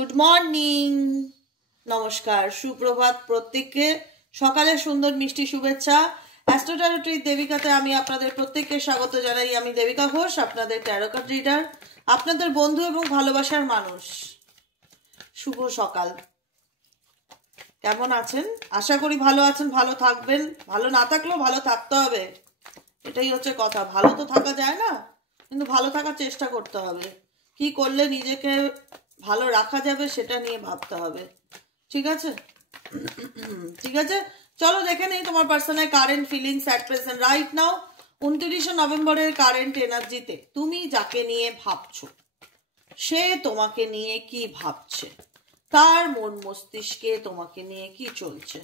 Good morning, নমস্কার, সুপ্রভাত প্রত্যেককে। সকালে সুন্দর মিষ্টি শুভেচ্ছা। অ্যাস্ট্রো ট্যারো ট্রিট দেবিকাতে আমি আপনাদের প্রত্যেককে স্বাগত জানাই। আমি দেবিকা ঘোষ, আপনাদের ট্যারো কার্ড রিডার, আপনাদের বন্ধু এবং ভালোবাসার মানুষ। শুভ সকাল। কেমন আছেন? আশা করি ভালো আছেন, ভালো থাকবেন। ভালো না থাকলেও ভালো থাকতে হবে, এটাই হচ্ছে কথা। ভালো তো থাকা যায় না, কিন্তু ভালো থাকার চেষ্টা করতে হবে। কি করলে নিজেকে ভালো রাখা যাবে সেটা নিয়ে ভাবতে হবে। ঠিক আছে, ঠিক আছে, চলো দেখে নেই তোমার personal current feelings at present right now. 29শে নভেম্বরের কারেন্ট এনার্জিতে তুমি যাকে নিয়ে ভাবছো সে তোমাকে নিয়ে কি ভাবছে, তার মন মস্তিষ্কে তোমাকে নিয়ে কি চলছে,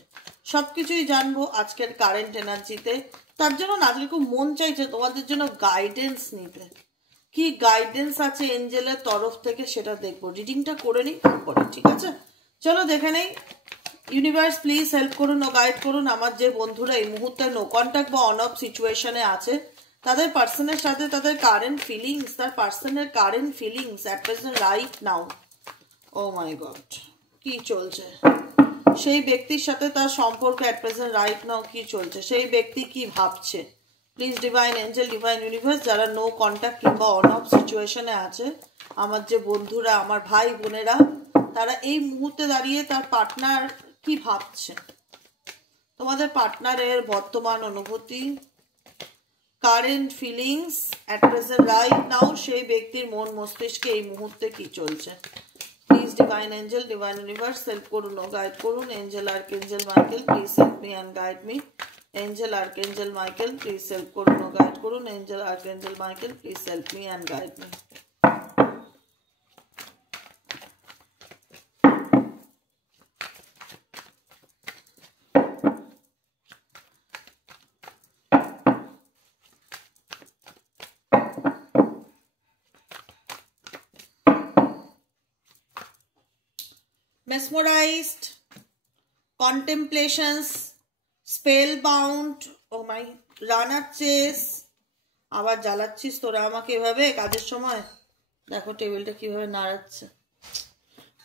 সবকিছুই জানবো আজকের কারেন্ট এনার্জিতে। তার জন্য না আজকে খুব মন চাইছে তোমাদের জন্য গাইডেন্স নিতে। কি গাইডেন্স আছে এঞ্জেলের তরফ থেকে সেটা দেখবো। রিডিংটা করে নিই তারপরে, ঠিক আছে? চলো দেখে নেই। ইউনিভার্স প্লিজ হেল্প করুন ও গাইড করুন আমার যে বন্ধুরা এই মুহূর্তে নো কন্ট্যাক্ট বা অন অফ সিচুয়েশনে আছে, তাদের পার্সনের সাথে তাদের কারেন্ট ফিলিংস, তার পার্সনের current feelings at present right now. Oh my god, কি চলছে সেই ব্যক্তির সাথে, তার সম্পর্ক অ্যাট প্রেজেন্ট রাইট নাও কি চলছে, সেই ব্যক্তি কি ভাবছে। Please divine angel, divine universe, যারা নো কন্ট্যাক্ট কিংবা অন অফ সিচুয়েশনে আছে, আমার যে বন্ধুরা, আমার ভাই বোনেরা, তারা এই মুহূর্তে দাঁড়িয়ে তার পার্টনার কি ভাবছে, তোমাদের পার্টনারের বর্তমান অনুভূতি, current feelings at present right now, সেই ব্যক্তির মন মস্তিষ্কে এই মুহূর্তে কি চলছে। Please divine angel, divine universe help করুন ও গাইড করুন। Angel archangel Michael please help me and guide me. Angel archangel Michael please help করুন ও গাইড করুন। Angel archangel Michael please help me and guide me. Mesmerized, contemplations, spellbound, oh my, runner chase। আবার জ্বালাচ্ছিস তোরা আমাকে এভাবে কাজের সময়। দেখো টেবিলটা কিভাবে নাড়াচ্ছে।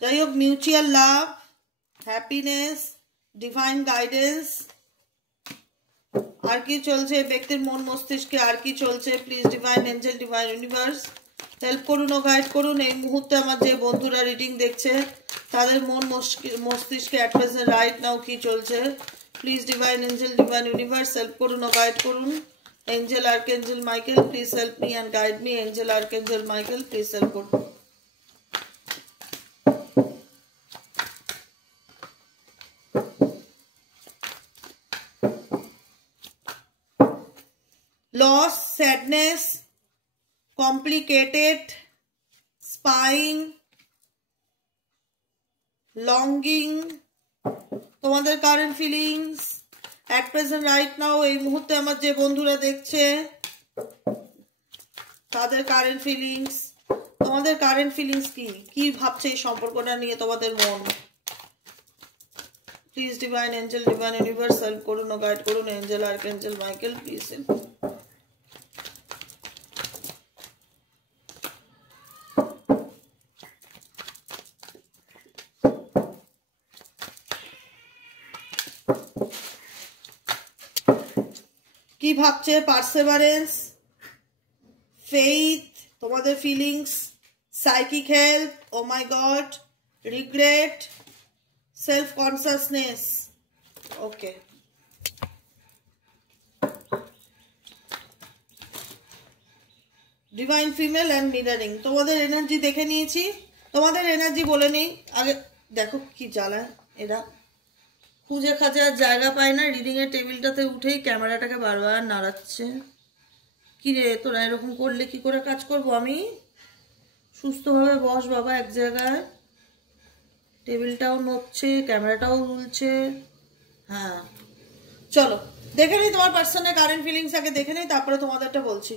যাই হোক, mutual love, happiness, divine guidance. আর কি চলছে ব্যক্তির মন মস্তিষ্কে, আর কি চলছে? Please divine angel, divine universe help করুন ও গাইড করুন। এই মুহূর্তে আমার যে বন্ধুরা রিডিং দেখছে তাদের মন মস্তিষ্কে অ্যাট প্রেজেন্ট রাইট নাও কি চলছে। Please divine angel, divine universe help করুন ও গাইড করুন। Angel archangel Michael please help me and guide me. Angel archangel Michael please help করুন। Loss, sadness, complicated, spine, longing, তোমাদের current feelings at present right now. এই মুহূর্তে আমার যে বন্ধুরা দেখছে তাদের কারেন্ট ফিলিংস, তোমাদের কারেন্ট ফিলিংস কি, কি ভাবছে এই সম্পর্কটা নিয়ে তোমাদের মন। Please divine angel, divine universe help করুন ও গাইড করুন। Angel archangel Michael please help. কি ভাবছে? পার্সেভারেন্স, ফেইথ, তোমাদের feelings, psychic help, oh my God, regret, self consciousness. Okay, divine female and mirroring. তোমাদের এনার্জি দেখে নিয়েছি, তোমাদের এনার্জি বলে নেই আগে। দেখো কি জ্বালায় এরা, খুঁজে খাজে আর জায়গা পায় না, রিডিং এর টেবিলটাতে উঠেই ক্যামেরাটাকে বারবার নাড়াচ্ছে। কি রে তোরা এরকম করলে কি করে কাজ করব আমি? সুস্থভাবে বস বাবা এক জায়গায়। টেবিলটাও নড়ছে, ক্যামেরাটাও দুলছে। হ্যাঁ চলো দেখে নিই তোমার পার্সনের কারেন্ট ফিলিংস আগে দেখে নিই, তারপরে তোমাদেরটা বলছি।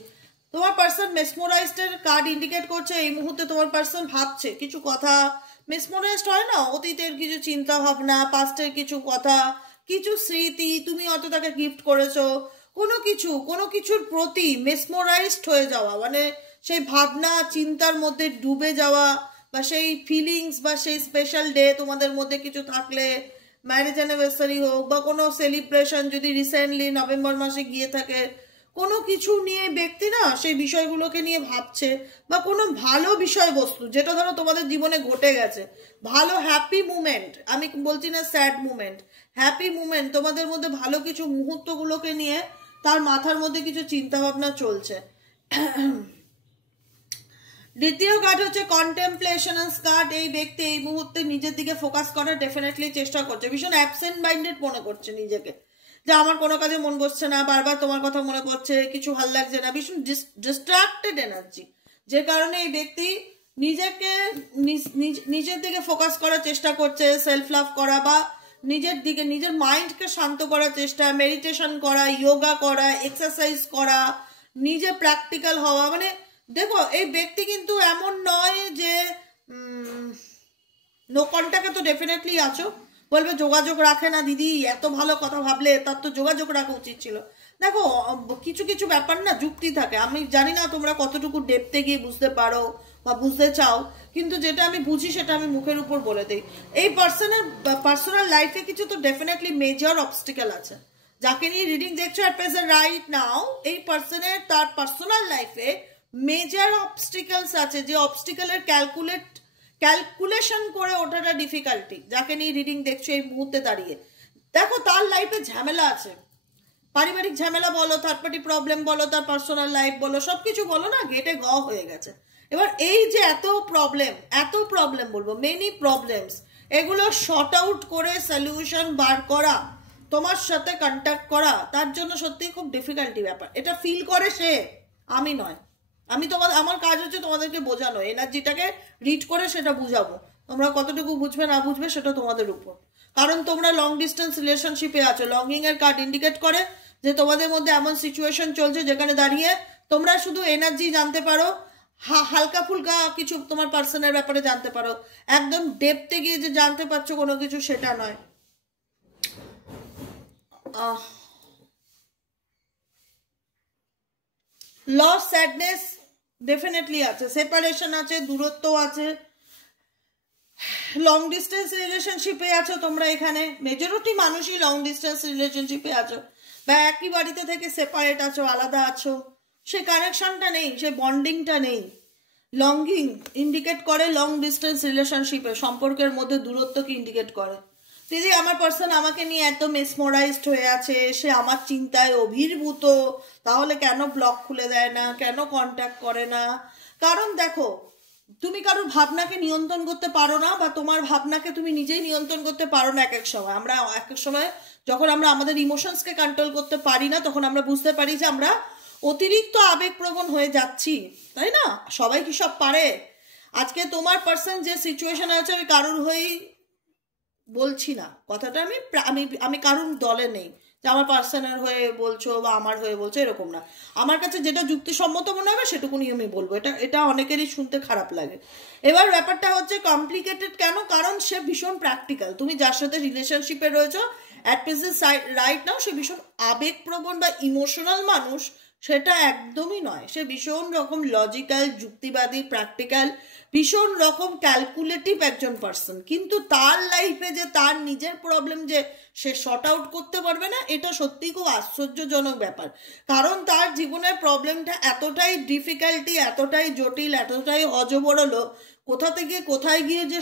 তোমার পার্সন মেসমোরাইজড কার্ড ইন্ডিকেট করছে এই মুহূর্তে তোমার পার্সন ভাবছে কিছু কথা। মেসমোরাইজড হয় না, অতীতের কিছু চিন্তা ভাবনা, পাস্টের কিছু কথা, কিছু স্মৃতি, তুমি অত তাকে গিফট করেছো, কোনো কিছুর প্রতি মেসমোরাইজড হয়ে যাওয়া, মানে সেই ভাবনা চিন্তার মধ্যে ডুবে যাওয়া, বা সেই ফিলিংস বা সেই স্পেশাল ডে তোমাদের মধ্যে কিছু থাকলে, ম্যারেজ অ্যানিভার্সারি হোক বা কোনো সেলিব্রেশন যদি রিসেন্টলি নভেম্বর মাসে গিয়ে থাকে, কোনো কিছু নিয়ে ব্যক্তি না সেই বিষয়গুলোকে নিয়ে ভাবছে, বা কোনো ভালো বিষয়বস্তু যেটা ধরো তোমাদের জীবনে ঘটে গেছে, ভালো হ্যাপি মুমেন্ট, আমি বলছি না স্যাড মুমেন্ট, হ্যাপি মুমেন্ট, তোমাদের মধ্যে ভালো কিছু মুহূর্তগুলোকে নিয়ে তার মাথার মধ্যে কিছু চিন্তা ভাবনা চলছে। দ্বিতীয় কার্ড হচ্ছে কন্টেম্পলেশন কার্ড। এই ব্যক্তি এই মুহূর্তে নিজের দিকে ফোকাস করার ডেফিনেটলি চেষ্টা করছে, ভীষণ অ্যাবসেন্ট মাইন্ডেড মনে করছে নিজেকে, যে আমার কোনো কাজে মন বসছে না, বারবার তোমার কথা মনে পড়ছে, কিছু ভাল লাগছে না, ভীষণ ডিস্ট্রাক্টেড এনার্জি, যে কারণে এই ব্যক্তি নিজেকে নিজের দিকে ফোকাস করার চেষ্টা করছে, সেলফ লাভ করা বা নিজের দিকে নিজের মাইন্ডকে শান্ত করার চেষ্টা, মেডিটেশন করা, যোগা করা, এক্সারসাইজ করা, নিজে প্র্যাকটিক্যাল হওয়া। মানে দেখো এই ব্যক্তি কিন্তু এমন নয় যে নো কন্ট্যাক্টে তো ডেফিনেটলি আছো, বলবে যোগাযোগ রাখে না দিদি, এত ভালো কথা ভাবলে তার তো যোগাযোগ রাখা উচিত ছিল। দেখো কিছু কিছু ব্যাপার না যুক্তি থাকে, আমি জানি না তোমরা কতটুকু ডেপতে গিয়ে বুঝতে পারো বা বুঝতে চাও, কিন্তু যেটা আমি বুঝি সেটা আমি মুখের উপর বলে দিই। এই পার্সোনাল লাইফে কিছু তো ডেফিনেটলি মেজর অবস্টিকেল আছে, যাকে নিয়ে রিডিং দেখছো অ্যাট প্রেজেন্ট রাইট নাও, এই পার্সনের তার পার্সোনাল লাইফে মেজর অবস্টিকেলস আছে, যে অবস্টিকেলের ক্যালকুলেশন করে ওঠাটা ডিফিকাল্টি, যাকে নিয়ে রিডিং দেখছো এই মুহূর্তে দাঁড়িয়ে। দেখো তার লাইফে ঝামেলা আছে, পারিবারিক ঝামেলা বলো, থার্ড পার্টি প্রবলেম বলো, তার পার্সোনাল লাইফ বলো, সবকিছু বলো না, গেটে গ হয়ে গেছে। এবার এই যে এত প্রবলেম বলবো, মেনি প্রবলেমস, এগুলো শর্ট আউট করে সলিউশন বার করা, তোমার সাথে কন্ট্যাক্ট করা, তার জন্য সত্যি খুব ডিফিকাল্টি ব্যাপার। এটা ফিল করে সে, আমি নয়। আমার কাজ হচ্ছে তোমাদেরকে বোঝানো, এনার্জিটাকে রিড করে সেটা বুঝাবো। তোমরা কতটুকু বুঝবে না বুঝবে সেটা তোমাদের উপর, কারণ তোমরা লং ডিস্টেন্স রিলেশনশিপে আছো। লঙ্গিং এর কার্ড ইন্ডিকেট করে যে তোমাদের মধ্যে এমন সিচুয়েশন চলছে যেখানে দাঁড়িয়ে তোমরা শুধু এনার্জি জানতে পারো, হালকা ফুলকা কিছু তোমার পার্সনের ব্যাপারে জানতে পারো, একদম ডেপতে গিয়ে যে জানতে পারছো কোনো কিছু সেটা নয়। লস, স্যাডনেস ডেফিনেটলি আছে, সেপারেশন আছে, দূরত্ব আছে, লং ডিস্টেন্স রিলেশনশিপে আছো তোমরা। এখানে মেজরিটি মানুষই লং ডিস্টেন্স রিলেশনশিপে আছো, বা একই বাড়িতে থেকে সেপারেট আছো, আলাদা আছো, সে কানেকশনটা নেই, সে বন্ডিংটা নেই। লঙ্গিং ইন্ডিকেট করে লং ডিস্টেন্স রিলেশনশিপে সম্পর্কের মধ্যে দূরত্বকে ইন্ডিকেট করে। দিদি আমার পার্সন আমাকে নিয়ে এত মেসমোরাইজড হয়ে আছে, সে আমার চিন্তায় অভিভূত, তাহলে কেন ব্লক খুলে দেয় না, কেন কন্ট্যাক্ট করে না? কারণ দেখো তুমি কারোর ভাবনাকে নিয়ন্ত্রণ করতে পারো না, বা তোমার ভাবনাকে তুমি নিজেই নিয়ন্ত্রণ করতে পারো না। এক এক সময় আমরা যখন আমরা আমাদের ইমোশনসকে কন্ট্রোল করতে পারি না, তখন আমরা বুঝতে পারি যে আমরা অতিরিক্ত আবেগপ্রবণ হয়ে যাচ্ছি, তাই না? সবাই কি সব পারে? আজকে তোমার পার্সন যে সিচুয়েশন আছে, আমি কারোর হয়েই বলছি না কথাটা, আমি কারোর দলে নেই যে আমার পার্সনের হয়ে বলছো বা আমার হয়ে বলছো, এরকম না। আমার কাছে যেটা যুক্তিসম্মত মনে হবে সেটুকুনি আমি বলবো। এটা অনেকেরই শুনতে খারাপ লাগে। এবার ব্যাপারটা হচ্ছে কমপ্লিকেটেড কেন? কারণ সে ভীষণ প্র্যাকটিক্যাল। তুমি যার সাথে রিলেশনশিপে রয়েছো অ্যাট প্রেজেন্ট রাইট নাও, সে ভীষণ আবেগপ্রবণ বা ইমোশনাল মানুষ সেটা একদমই নয়। সে ভীষণ রকম লজিক্যাল, যুক্তিবাদী, প্র্যাকটিক্যাল, ভীষণ রকম ক্যালকুলেটিভ একজন পার্সন। কিন্তু তার লাইফে যে তার নিজের প্রবলেম যে সে শর্ট আউট করতে পারবে না, এটা সত্যি খুব আশ্চর্যজনক ব্যাপার। কারণ তার জীবনের প্রবলেমটা এতটাই ডিফিকাল্টি, এতটাই জটিল, এতটাই অজবরল, কোথা থেকে কোথায় গিয়ে যে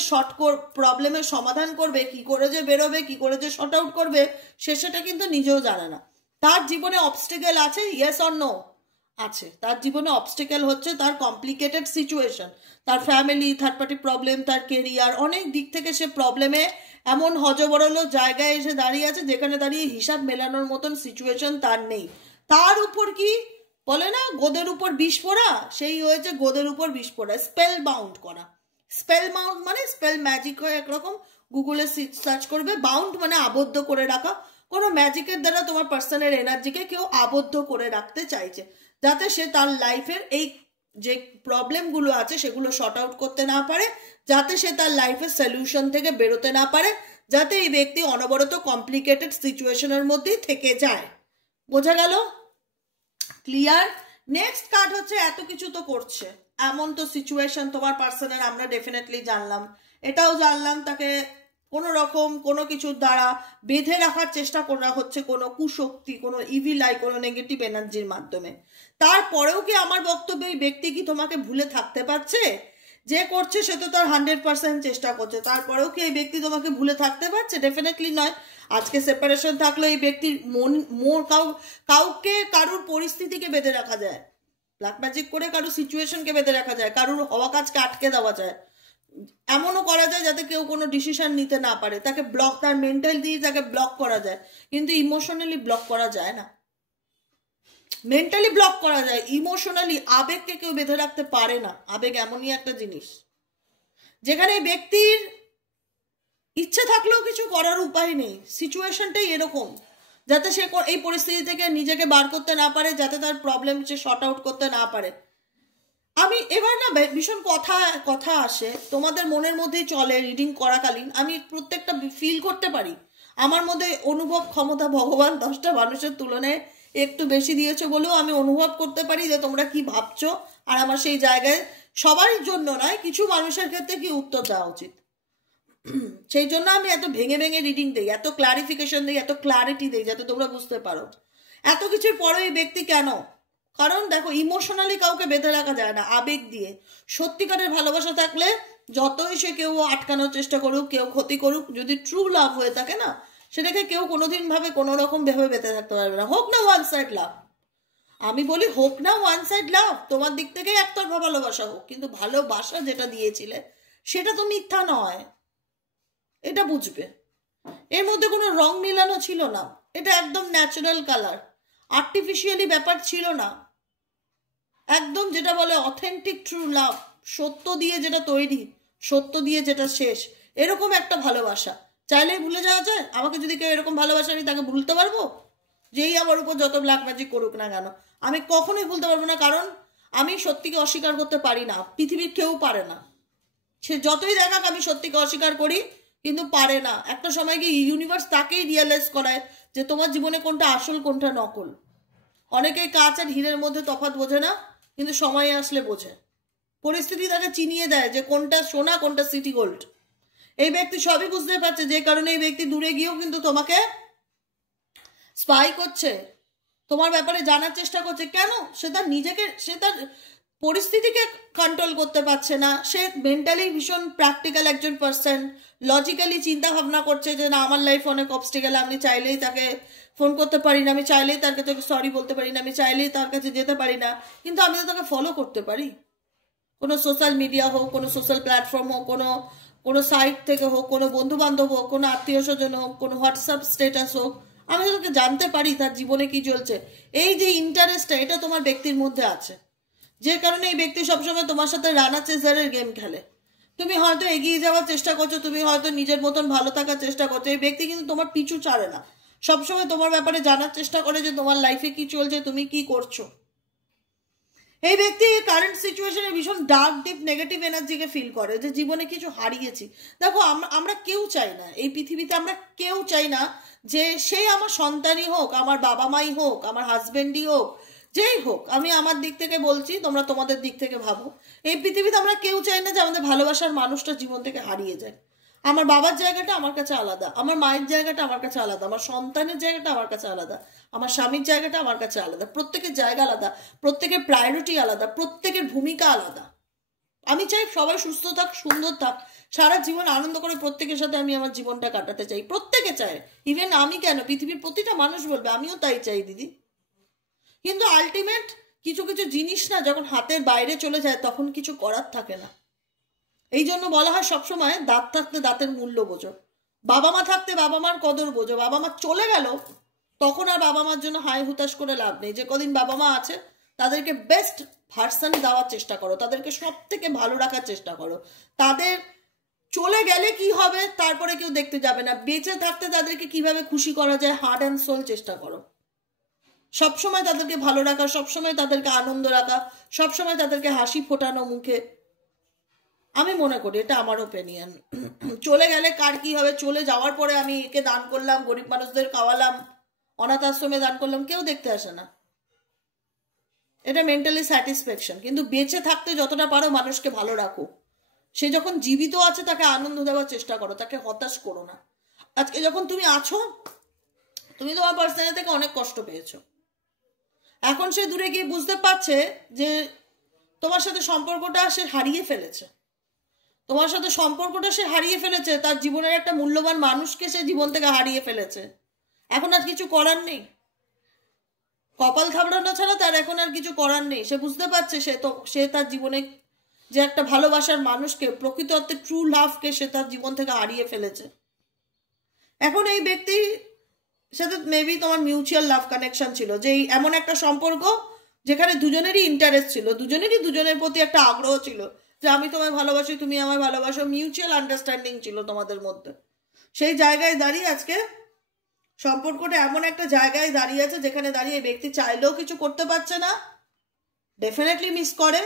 প্রবলেমের সমাধান করবে, কি করে যে বেরোবে, কি করে যে শর্ট আউট করবে, সেটা কিন্তু নিজেও জানে না। তার জীবনে অবস্টেকেল আছে, ইয়েস অর নো? আছে। তার জীবনে অবস্টেকেল হচ্ছে তার কমপ্লিকেটেড সিচুয়েশন, তার ফ্যামিলি, থার্ড পার্টি প্রবলেম, তার কেরিয়ার, অনেক দিক থেকে সে প্রবলেমে এমন হজবরল জায়গায় এসে দাঁড়িয়ে আছে যেখানে দাঁড়িয়ে হিসাব মেলানোর মতন সিচুয়েশন তার নেই। তার উপর কি বলে না, গোদের উপর বিষ পড়া, সেই হয়েছে গোদের উপর বিষ পড়া, স্পেল বাউন্ড করা। স্পেল বাউন্ড মানে স্পেল ম্যাজিক হয় একরকম, গুগলে সার্চ করবে। বাউন্ড মানে আবদ্ধ করে রাখা। কোনো ম্যাজিকের দ্বারা তোমার পার্সনের এনার্জিকে কেউ আবদ্ধ করে রাখতে চাইছে, যাতে সে তার লাইফের এই যে প্রবলেমগুলো আছে সেগুলো শর্ট আউট করতে না পারে, যাতে সে তার লাইফের সলিউশন থেকে বেরোতে না পারে, যাতে এই ব্যক্তি অনবরত কমপ্লিকেটেড সিচুয়েশনের মধ্যেই থেকে যায়। বোঝা গেল? ক্লিয়ার? নেক্সট কার্ড হচ্ছে এত কিছু তো করছে, এমন তো সিচুয়েশন তোমার পার্সনের আমরা ডেফিনেটলি জানলাম, এটাও জানলাম তাকে কোনো রকম কোনো কিছুর দ্বারা বেঁধে রাখার চেষ্টা করা হচ্ছে, কোনো কুশক্তি, কোনো ইভিল আই, কোনো নেগেটিভ এনার্জির মাধ্যমে। তারপরেও কি আমার বক্তব্য, এই ব্যক্তি কি তোমাকে ভুলে থাকতে পারছে? যে করছে সে তো তার 100% চেষ্টা করছে, তারপরেও কি এই ব্যক্তি তোমাকে ভুলে থাকতে পারছে? ডেফিনেটলি নয়। আজকে সেপারেশন থাকলে এই ব্যক্তির কাউকে কারুর পরিস্থিতিকে বেঁধে রাখা যায়, ব্ল্যাক ম্যাজিক করে কারুর সিচুয়েশনকে বেঁধে রাখা যায়, কারুর হওয়া কাজকে আটকে দেওয়া যায়, এমনও করা যায় যাতে কেউ কোনো ডিসিশন নিতে না পারে, তাকে ব্লক, তার মেন্টাল দিয়ে তাকে ব্লক করা যায়, কিন্তু ইমোশনালি ব্লক করা যায় না। মেন্টালি ব্লক করা যায়, ইমোশনালি আবেগকে কেউ বেঁধে রাখতে পারে না। আবেগ এমনই একটা জিনিস যেখানে ব্যক্তির ইচ্ছে থাকলেও কিছু করার উপায় নেই, সিচুয়েশনটাই এরকম যাতে সে এই পরিস্থিতি থেকে নিজেকে বার করতে না পারে, যাতে তার প্রবলেম সে শর্ট আউট করতে না পারে। আমি এবার না ভীষণ কথা আসে তোমাদের মনের মধ্যেই চলে, রিডিং করাকালীন আমি প্রত্যেকটা ফিল করতে পারি। আমার মধ্যে অনুভব ক্ষমতা ভগবান 10টা মানুষের তুলনায় একটু বেশি দিয়েছে বলেও আমি অনুভব করতে পারি যে তোমরা কি ভাবছো, আর আমার সেই জায়গায় সবার জন্য নয়, কিছু মানুষের ক্ষেত্রে কি উত্তর দেওয়া উচিত। সেই জন্য আমি এত ভেঙে ভেঙে রিডিং দিই, এত ক্লারিফিকেশন দিই, এত ক্লারিটি দিই যাতে তোমরা বুঝতে পারো এত কিছুর পরে এই ব্যক্তি কেন। কারণ দেখো, ইমোশনালি কাউকে বেঁধে রাখা যায় না, আবেগ দিয়ে। সত্যিকারের ভালোবাসা থাকলে যতই সে কেউ আটকানোর চেষ্টা করুক, কেউ ক্ষতি করুক, যদি ট্রু লাভ হয়ে থাকে না, সেটাকে কেউ কোনোদিন ভাবে কোনো রকম ভেবে বেঁধে থাকতে পারবে না, হোক না ওয়ান সাইড লাভ। আমি বলি হোক না ওয়ান সাইড লাভ, তোমার দিক থেকে একতরফা ভালোবাসা হোক, কিন্তু ভালোবাসা যেটা দিয়েছিলে সেটা তো মিথ্যা নয়, এটা বুঝবে। এর মধ্যে কোনো রং মিলানো ছিল না, এটা একদম ন্যাচারাল কালার, আর্টিফিশিয়ালি ব্যাপার ছিল না, একদম যেটা বলে অথেন্টিক ট্রু লাভ, সত্য দিয়ে যেটা তৈরি, সত্য দিয়ে যেটা শেষ, এরকম একটা ভালোবাসা। চাইলেই ভুলে যাওয়া যায়? আমাকে যদি কেউ এরকম ভালোবাসে আমি তাকে ভুলতে পারবো? যেই আমার উপর যত ব্ল্যাক ম্যাজিক করুক না কেন, আমি কখনোই ভুলতে পারবো না, কারণ আমি সত্যিকে অস্বীকার করতে পারি না, পৃথিবীর কেউ পারে না। সে যতই দেখাক আমি সত্যিকে অস্বীকার করি, কিন্তু পারে না। একটা সময় গিয়ে ইউনিভার্স তাকেই রিয়েলাইজ করায় যে তোমার জীবনে কোনটা আসল কোনটা নকল। অনেকেই কাঁচ আর হীরের মধ্যে তফাৎ বোঝে না, কিন্তু সময় আসলে বোঝে, পরিস্থিতি তাকে চিনিয়ে দেয় যে কোনটা সোনা কোনটা সিটি গোল্ড। এই ব্যক্তি সবই বুঝতে পারছে, যে কারণে এই ব্যক্তি দূরে গিয়েও কিন্তু তোমাকে স্পাই করছে, তোমার ব্যাপারে জানার চেষ্টা করছে। কেন? সে তার পরিস্থিতিকে কন্ট্রোল করতে পারছে না, সে মেন্টালি ভীষণ প্র্যাকটিক্যাল একজন পার্সন, লজিক্যালি চিন্তা ভাবনা করছে যে না, আমার লাইফ অনেক অবস্টেকেল, আমি চাইলেই তাকে ফোন করতে পারি না, আমি চাইলেই তার কাছে সরি বলতে পারি না, আমি চাইলেই তার কাছে যেতে পারি না, কিন্তু আমি তো তাকে ফলো করতে পারি। কোনো সোশ্যাল মিডিয়া হোক, কোনো সোশ্যাল প্ল্যাটফর্ম হোক, কোনো সাইট থেকে হোক, কোনো বন্ধু বান্ধব হোক, কোনো আত্মীয় স্বজন হোক, কোনো হোয়াটসঅ্যাপ স্ট্যাটাস হোক, আমি তোকে জানতে পারি তার জীবনে কি চলছে। এই যে ইন্টারেস্টটা, এটা তোমার ব্যক্তির মধ্যে আছে, যে কারণে এই ব্যক্তি সবসময় তোমার সাথে রানা চেজারের গেম খেলে। তুমি হয়তো এগিয়ে যাওয়ার চেষ্টা করছো, তুমি হয়তো নিজের মতন ভালো থাকার চেষ্টা করছো, এই ব্যক্তি কিন্তু তোমার পিছু ছাড়ে না, সবসময় তোমার ব্যাপারে জানার চেষ্টা করে যে তোমার লাইফে কি চলছে, তুমি কি করছো। এই ব্যক্তি কারেন্ট সিচুয়েশনে ভীষণ ডার্ক ডিপ নেগেটিভ এনার্জিকে ফিল করে, যে জীবনে কিছু হারিয়েছি। দেখো, আমরা কেউ চাই না এই পৃথিবীতে, আমরা কেউ চাই না যে সে আমার সন্তানই হোক, আমার বাবা মাই হোক, আমার হাজবেন্ডই হোক, যেই হোক। আমি আমার দিক থেকে বলছি, তোমরা তোমাদের দিক থেকে ভাবো। এই পৃথিবীতে আমরা কেউ চাই না যে আমাদের ভালোবাসার মানুষটা জীবন থেকে হারিয়ে যায়। আমার বাবার জায়গাটা আমার কাছে আলাদা, আমার মায়ের জায়গাটা আমার কাছে আলাদা, আমার সন্তানের জায়গাটা আমার কাছে আলাদা, আমার স্বামীর জায়গাটা আমার কাছে আলাদা, প্রত্যেকের জায়গা আলাদা, প্রত্যেকের প্রায়োরিটি আলাদা, প্রত্যেকের ভূমিকা আলাদা। আমি চাই সবাই সুস্থ থাক, সুন্দর থাক, সারা জীবন আনন্দ করে প্রত্যেকের সাথে আমি আমার জীবনটা কাটাতে চাই, প্রত্যেকে চায়। ইভেন আমি কেন, পৃথিবীর প্রতিটা মানুষ বলবে আমিও তাই চাই দিদি। কিন্তু আলটিমেট কিছু কিছু জিনিস না যখন হাতের বাইরে চলে যায় তখন কিছু করার থাকে না। এই জন্য বলা হয় সবসময় দাঁত থাকতে দাঁতের মূল্য বোঝো, বাবা মা থাকতে বাবা মার কদর বোঝো। বাবা মা চলে গেল তখন আর বাবা মার জন্য হাই হুতাশ করে লাভ নেই। যে কদিন বাবা মা আছে তাদেরকে বেস্ট ভার্সন দেওয়ার চেষ্টা করো, তাদেরকে সব থেকে ভালো রাখার চেষ্টা করো। তাদের চলে গেলে কি হবে তারপরে কেউ দেখতে যাবে না, বেঁচে থাকতে তাদেরকে কিভাবে খুশি করা যায় হার্ট অ্যান্ড সোল চেষ্টা করো। সবসময় তাদেরকে ভালো রাখা, সবসময় তাদেরকে আনন্দ রাখা, সবসময় তাদেরকে হাসি ফোটানো মুখে। আমি মনে করি এটা আমার ওপিনিয়ন। চলে গেলে কার কি হবে, চলে যাওয়ার পরে আমি একে দান করলাম, গরিব মানুষদের খাওয়ালাম, অনাথ আশ্রমে দান করলাম, কেউ দেখতে আসে না। এটা মেন্টালি স্যাটিসফ্যাকশন। কিন্তু বেঁচে থাকতে যতটা পারো মানুষকে ভালো রাখো। সে যখন জীবিত আছে তাকে আনন্দ দেওয়ার চেষ্টা করো, তাকে হতাশ করো না। আজকে যখন তুমি আছো, তুমি তোমার পার্সোনাল থেকে অনেক কষ্ট পেয়েছো, এখন সে দূরে গিয়ে বুঝতে পারছে যে তোমার সাথে সম্পর্কটা সে হারিয়ে ফেলেছে, তোমার সাথে সম্পর্কটা সে হারিয়ে ফেলেছে, তার জীবনের একটা মূল্যবান মানুষকে সে জীবন থেকে হারিয়ে ফেলেছে। এখন আর কিছু করার নেই, কপাল থাবড়ানো ছাড়া তার এখন আর কিছু করার নেই। সে বুঝতে পারছে সে তার জীবনে যে একটা ভালোবাসার মানুষকে, প্রকৃত অর্থে ট্রু লাভকে সে তার জীবন থেকে হারিয়ে ফেলেছে। এখন এই ব্যক্তি সাথে মেবি তোমার মিউচুয়াল লাভ কানেকশন ছিল, যে এমন একটা সম্পর্ক যেখানে দুজনেরই ইন্টারেস্ট ছিল, দুজনেরই দুজনের প্রতি একটা আগ্রহ ছিল যে আমি তোমায় ভালোবাসি, তুমি আমায় ভালোবাসো, মিউচুয়াল আন্ডারস্ট্যান্ডিং ছিল তোমাদের মধ্যে। সেই জায়গায় দাঁড়িয়ে আজকে সম্পর্কটা এমন একটা জায়গায় দাঁড়িয়ে আছে যেখানে দাঁড়িয়ে ব্যক্তি চাইলেও কিছু করতে পারছে না, ডেফিনেটলি মিস করে,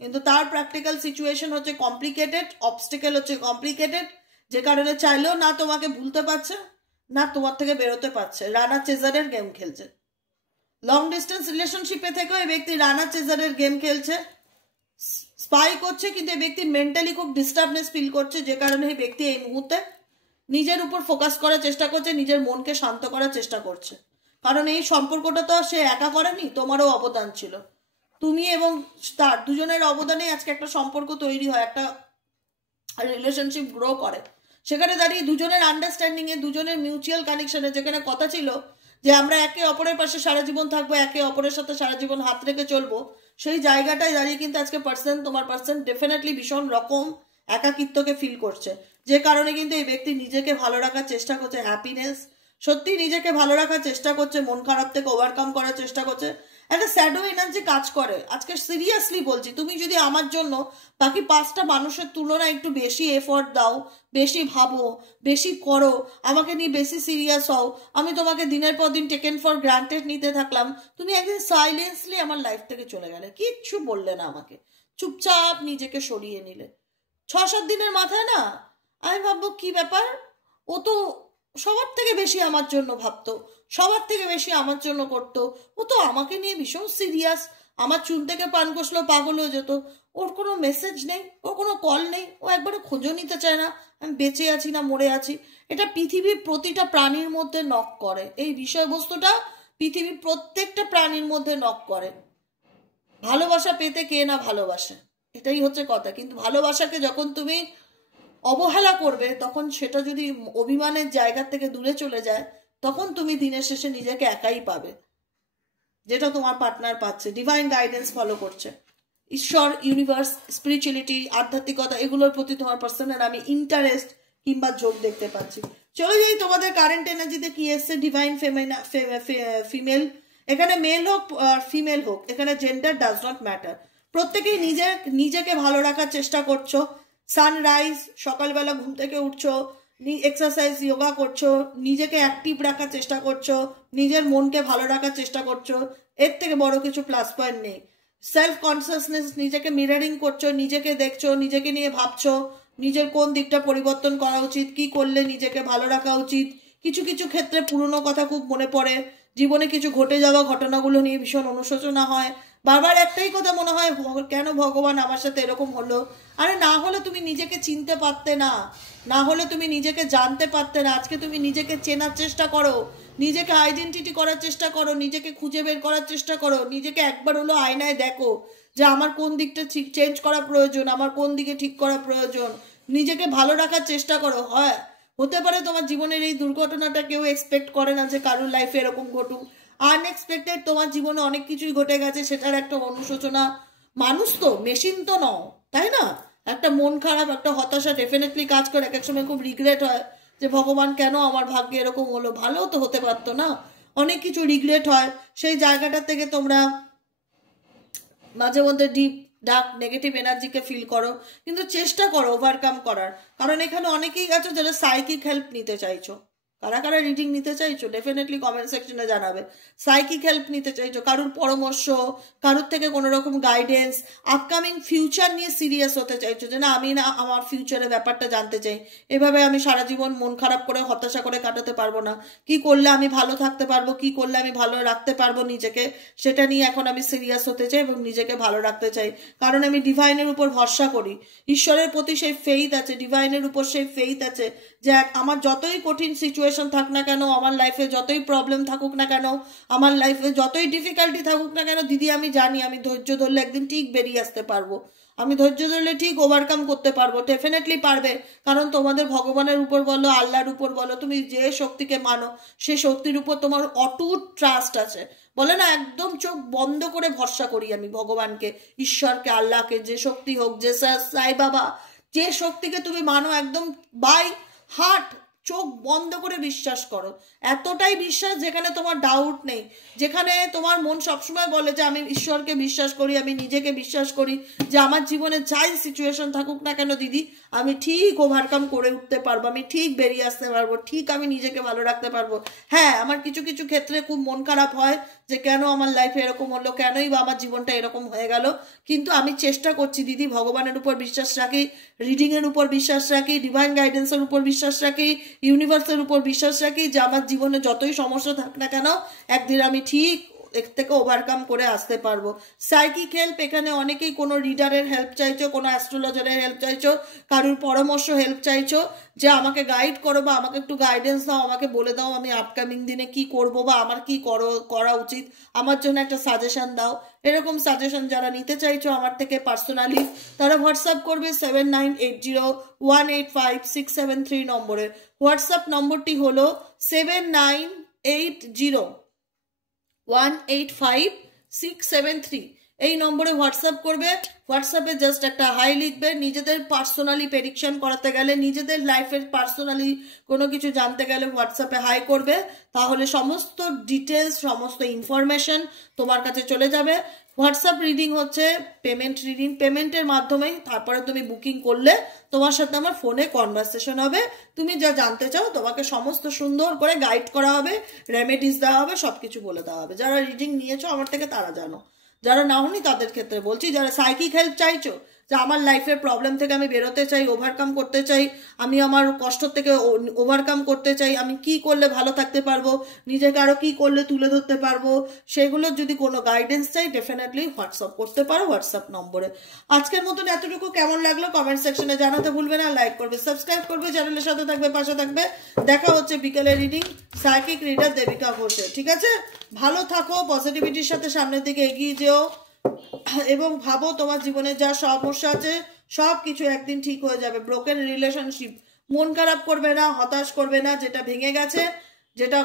কিন্তু তার প্র্যাকটিক্যাল সিচুয়েশন হচ্ছে কমপ্লিকেটেড, অবস্টেকেল হচ্ছে কমপ্লিকেটেড, যে কারণে চাইলেও না তোমাকে ভুলতে পারছে না তোমার থেকে বেরোতে পারছে। রানা চেজারের গেম খেলছে, লং ডিস্টেন্স রিলেশনশিপে থেকেও এই ব্যক্তি রানা চেজারের গেম খেলছে, স্পাই করছে, কিন্তু এই ব্যক্তি মেন্টালি খুব ডিস্টার্বনেস ফিল করছে, যে কারণে এই ব্যক্তি এই মুহূর্তে নিজের উপর ফোকাস করার চেষ্টা করছে, নিজের মনকে শান্ত করার চেষ্টা করছে। কারণ এই সম্পর্কটা তো সে একা করেনি, তোমারও অবদান ছিল, তুমি এবং তার দুজনের অবদানে আজকে একটা সম্পর্ক তৈরি হয়, একটা রিলেশনশিপ গ্রো করে। সেখানে দাঁড়িয়ে দুজনের আন্ডারস্ট্যান্ডিং এ, দুজনের মিউচুয়াল কানেকশনে, যেখানে কথা ছিল যে আমরা একে অপরের পাশে সারা জীবন থাকবো, একে অপরের সাথে সারা জীবন হাত রেখে চলবো, সেই জায়গাটায় দাঁড়িয়ে কিন্তু আজকে তোমার পার্সন ডেফিনেটলি ভীষণ রকম একাকিত্বকে ফিল করছে, যে কারণে কিন্তু এই ব্যক্তি নিজেকে ভালো রাখার চেষ্টা করছে, হ্যাপিনেস সত্যি নিজেকে ভালো রাখার চেষ্টা করছে, মন খারাপ থেকে ওভারকাম করার চেষ্টা করছে। একটা স্যাডো এনার্জি কাজ করে। আজকে সিরিয়াসলি বলছি, তুমি যদি আমার জন্য বাকি 5টা মানুষের তুলনায় একটু বেশি এফোর্ট দাও, বেশি ভাবো, বেশি করো, আমাকে নিয়ে বেশি সিরিয়াস হও, আমি তোমাকে দিনের পর দিন টেকেন ফর গ্রান্টেড নিতে থাকলাম, তুমি একদিন সাইলেন্সলি আমার লাইফ থেকে চলে গেলে, কিচ্ছু বললে না আমাকে, চুপচাপ নিজেকে সরিয়ে নিলে, 6-7 দিনের মাথায় না আমি ভাববো কি ব্যাপার, ও তো সবার থেকে বেশি আমার জন্য ভাবতো, সবার থেকে বেশি আমার জন্য করতো, ও তো আমাকে নিয়ে ভীষণ সিরিয়াস, আমার চুন থেকে পান কষলো পাগল হয়ে যেত, ওর কোনো মেসেজ নেই, ওর কোনো কল নেই, ও একবারে খোঁজও নিতে চায় না আমি বেঁচে আছি না মরে আছি। এটা পৃথিবীর প্রতিটা প্রাণীর মধ্যে নক করে, এই বিষয়বস্তুটা পৃথিবীর প্রত্যেকটা প্রাণীর মধ্যে নক করে। ভালোবাসা পেতে কে না ভালোবাসে, এটাই হচ্ছে কথা। কিন্তু ভালোবাসাকে যখন তুমি অবহেলা করবে, তখন সেটা যদি অভিমানের জায়গা থেকে দূরে চলে যায়, তখন তুমি দিনের শেষে নিজেকে একাই পাবে, যেটা তোমার পার্টনার পাচ্ছে, ডিভাইন গাইডেন্স ফলো করছে, ঈশ্বর, ইউনিভার্স, স্পিরিচুয়ালিটি, আধ্যাত্মিকতা, এগুলোর প্রতি তোমার পার্সনের আমি ইন্টারেস্ট কিংবা ঝোঁক দেখতে পাচ্ছি। চলে যাই তোমাদের কারেন্ট এনার্জিতে কি এসছে। ডিভাইন ফিমেল, এখানে মেল হোক আর ফিমেল হোক, এখানে জেন্ডার ডাজ নট ম্যাটার, প্রত্যেকেই নিজেকে ভালো রাখার চেষ্টা করছো। সানরাইজ, সকালবেলা ঘুম থেকে উঠছো, এক্সারসাইজ যোগা করছো, নিজেকে অ্যাক্টিভ রাখার চেষ্টা করছো, নিজের মনকে ভালো রাখার চেষ্টা করছো, এর থেকে বড় কিছু প্লাস পয়েন্ট নেই। সেলফ কনসিয়াসনেস, নিজেকে মিরারিং করছো, নিজেকে দেখছো, নিজেকে নিয়ে ভাবছো, নিজের কোন দিকটা পরিবর্তন করা উচিত, কি করলে নিজেকে ভালো রাখা উচিত। কিছু কিছু ক্ষেত্রে পুরনো কথা খুব মনে পড়ে, জীবনে কিছু ঘটে যাওয়া ঘটনাগুলো নিয়ে ভীষণ অনুশোচনা হয়, বারবার একটাই কথা মনে হয়, কেন ভগবান আমার সাথে এরকম হলো। আরে না হলে তুমি নিজেকে চিনতে পারতে না, না হলে তুমি নিজেকে জানতে পারতে না। আজকে তুমি নিজেকে চেনার চেষ্টা করো, নিজেকে আইডেন্টিটি করার চেষ্টা করো, নিজেকে খুঁজে বের করার চেষ্টা করো, নিজেকে একবার হলো আয়নায় দেখো যে আমার কোন দিকটা চেঞ্জ করা প্রয়োজন, আমার কোন দিকে ঠিক করা প্রয়োজন, নিজেকে ভালো রাখার চেষ্টা করো। হয় হতে পারে তোমার জীবনের এই দুর্ঘটনাটা কেউ এক্সপেক্ট করে না যে কারোর লাইফে এরকম ঘটুক, আনএক্সপেক্টেড তোমার জীবনে অনেক কিছুই ঘটে গেছে, সেটার একটা অনুশোচনা। মানুষ তো, মেশিন তো নও, তাই না? একটা মন খারাপ, একটা হতাশা ডেফিনেটলি কাজ করে, এক এক সময় খুব রিগ্রেট হয় যে ভগবান কেন আমার ভাগ্যে এরকম হলো, ভালো তো হতে পারতো না, অনেক কিছু রিগ্রেট হয়। সেই জায়গাটা থেকে তোমরা মাঝে মধ্যে ডিপ ডার্ক নেগেটিভ এনার্জিকে ফিল করো, কিন্তু চেষ্টা করো ওভারকাম করার, কারণ এখানে অনেকেই আছো যারা সাইকিক হেল্প নিতে চাইছো। কারা কারা রিডিং নিতে চাইছো ডেফিনেটলি কমেন্ট সেকশনে জানাবে। সাইকিক হেল্প নিতে চাইছো, কারুর পরামর্শ, কারুর থেকে কোনো রকম গাইডেন্স, আপকামিং ফিউচার নিয়ে সিরিয়াস হতে চাইছো যে না আমি না আমার ফিউচারের ব্যাপারটা জানতে চাই, এভাবে আমি সারা জীবন মন খারাপ করে হতাশা করে কাটাতে পারবো না, কি করলে আমি ভালো থাকতে পারবো, কি করলে আমি ভালো রাখতে পারবো নিজেকে, সেটা নিয়ে এখন আমি সিরিয়াস হতে চাই এবং নিজেকে ভালো রাখতে চাই। কারণ আমি ডিভাইনের উপর ভরসা করি, ঈশ্বরের প্রতি সেই ফেইথ আছে, ডিভাইনের উপর সেই ফেইথ আছে যে আমার যতই কঠিন সিচুয়েশন থাক না কেন, আমার লাইফে যতই প্রবলেম থাকুক না কেন, আমার লাইফে যতই ডিফিকাল্টি থাকুক না কেন, দিদি আমি জানি আমি ধৈর্য ধরলে একদিন ঠিক বেরিয়ে আসতে পারবো, আমি ধৈর্য ধরলে ঠিক ওভারকাম করতে পারবো। ডেফিনেটলি পারবে, কারণ তোমাদের ভগবানের উপর বলো, আল্লাহর উপর বলো, তুমি যে শক্তিকে মানো সেই শক্তির উপর তোমার অটুট ট্রাস্ট আছে। বলে না একদম চোখ বন্ধ করে ভরসা করি আমি ভগবানকে, ঈশ্বরকে, আল্লাহকে, যে শক্তি হোক, যে সাই বাবা, যে শক্তিকে তুমি মানো একদম বাই হার্ট চোখ বন্ধ করে বিশ্বাস করো, এতটাই বিশ্বাস যেখানে তোমার ডাউট নেই, যেখানে তোমার মন সবসময় বলে যে আমি ঈশ্বরকে বিশ্বাস করি, আমি নিজেকে বিশ্বাস করি যে আমার জীবনে যাই সিচুয়েশন থাকুক না কেন দিদি আমি ঠিক ওভারকাম করে উঠতে পারবো, আমি ঠিক বেরিয়ে আসতে পারবো, ঠিক আমি নিজেকে ভালো রাখতে পারবো। হ্যাঁ আমার কিছু কিছু ক্ষেত্রে খুব মন খারাপ হয় যে কেন আমার লাইফে এরকম হলো, কেনই বা আমার জীবনটা এরকম হয়ে গেল, কিন্তু আমি চেষ্টা করছি দিদি ভগবানের উপর বিশ্বাস রাখি, রিডিংয়ের উপর বিশ্বাস রাখি, ডিভাইন গাইডেন্সের উপর বিশ্বাস রাখি, ইউনিভার্সের উপর বিশ্বাস রাখি যে আমার জীবনে যতই সমস্যা থাক না কেন একদিন আমি ঠিক এর থেকে ওভারকাম করে আসতে পারবো। সাইকিক হেল্প, এখানে অনেকেই কোনো রিডারের হেল্প চাইছো, কোনো অ্যাস্ট্রোলজারের হেল্প চাইছো, কারুর পরামর্শ হেল্প চাইছো যে আমাকে গাইড করো বা আমাকে একটু গাইডেন্স দাও, আমাকে বলে দাও আমি আপকামিং দিনে কি করব বা আমার কি করা উচিত, আমার জন্য একটা সাজেশন দাও। এরকম সাজেশন যারা নিতে চাইছো আমার থেকে পার্সোনালি, তারা হোয়াটসঅ্যাপ করবে 7980185673 নম্বরে। হোয়াটসঅ্যাপ নম্বরটি হলো 7980185673। এই নম্বরে হোয়াটসঅ্যাপ করবে, হোয়াটসঅ্যাপে জাস্ট একটা হাই লিখবে, নিজেদের পার্সোনালি প্রেডিকশন করাতে গেলে, নিজেদের লাইফের পার্সোনালি কোনো কিছু জানতে গেলে হোয়াটসঅ্যাপে হাই করবে, তাহলে সমস্ত ডিটেলস, সমস্ত ইনফরমেশন তোমার কাছে চলে যাবে। হোয়াটসঅ্যাপ রিডিং হচ্ছে পেমেন্ট রিডিং, পেমেন্টের মাধ্যমেই তারপরে তুমি বুকিং করলে তোমার সাথে আমার ফোনে কনভারসেশন হবে, তুমি যা জানতে চাও তোমাকে সমস্ত সুন্দর করে গাইড করা হবে, রেমেডিস দেওয়া হবে, সবকিছু বলে দেওয়া হবে। যারা রিডিং নিয়েছো আমার থেকে তারা জানো, যারা নাওনি তাদের ক্ষেত্রে বলছি, যারা সাইকিক হেল্প চাইছো যে আমার লাইফের প্রবলেম থেকে আমি বেরোতে চাই, ওভারকাম করতে চাই, আমি আমার কষ্ট থেকে ওভারকাম করতে চাই, আমি কি করলে ভালো থাকতে পারবো, নিজেকে আরো কি করলে তুলে ধরতে পারবো, সেগুলোর যদি কোনো গাইডেন্স চাই ডেফিনেটলি হোয়াটসঅ্যাপ করতে পারো হোয়াটসঅ্যাপ নম্বরে। আজকের মতন এতটুকু, কেমন লাগলো কমেন্ট সেকশনে জানাতে ভুলবে না, লাইক করবে, সাবস্ক্রাইব করবে, চ্যানেলের সাথে থাকবে, পাশে থাকবে। দেখা হচ্ছে বিকেলে রিডিং সাইকিক রিডার দেবিকা ঘোষে। ঠিক আছে, ভালো থাকো, পজিটিভিটির সাথে সামনের দিকে এগিয়ে যেও এবং ভাবো তোমার জীবনে যা সমস্যা আছে সব কিছু একদিন ঠিক হয়ে যাবে। ব্রোকেন রিলেশনশিপ, মন খারাপ করবে না, হতাশ করবে না, যেটা ভেঙে গেছে, যেটা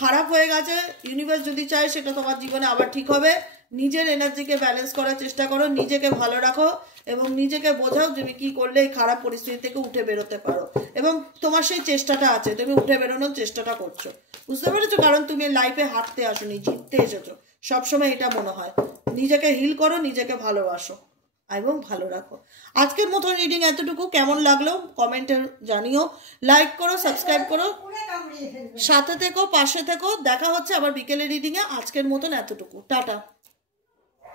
খারাপ হয়ে গেছে, ইউনিভার্স যদি চায় সেটা তোমার জীবনে আবার ঠিক হবে। নিজের এনার্জিকে ব্যালেন্স করার চেষ্টা করো, নিজেকে ভালো রাখো এবং নিজেকে বোঝাও তুমি কি করলে এই খারাপ পরিস্থিতি থেকে উঠে বেরোতে পারো, এবং তোমার সেই চেষ্টাটা আছে, তুমি উঠে বেরোনোর চেষ্টাটা করছো, বুঝতে পেরেছো? কারণ তুমি লাইফে হাঁটতে আসোনি, জিততে এসেছো, সবসময় এটা মনে হয়। নিজেকে হিল করো, নিজেকে ভালোবাসো এবং ভালো রাখো। আজকের মতো রিডিং এতটুকু, কেমন লাগলো কমেন্টে জানিও, লাইক করো, সাবস্ক্রাইব করো, সাথে থেকো, পাশে থেকো। দেখা হচ্ছে আবার বিকেলের রিডিং এ। আজকের মতন এতটুকু, টাটা।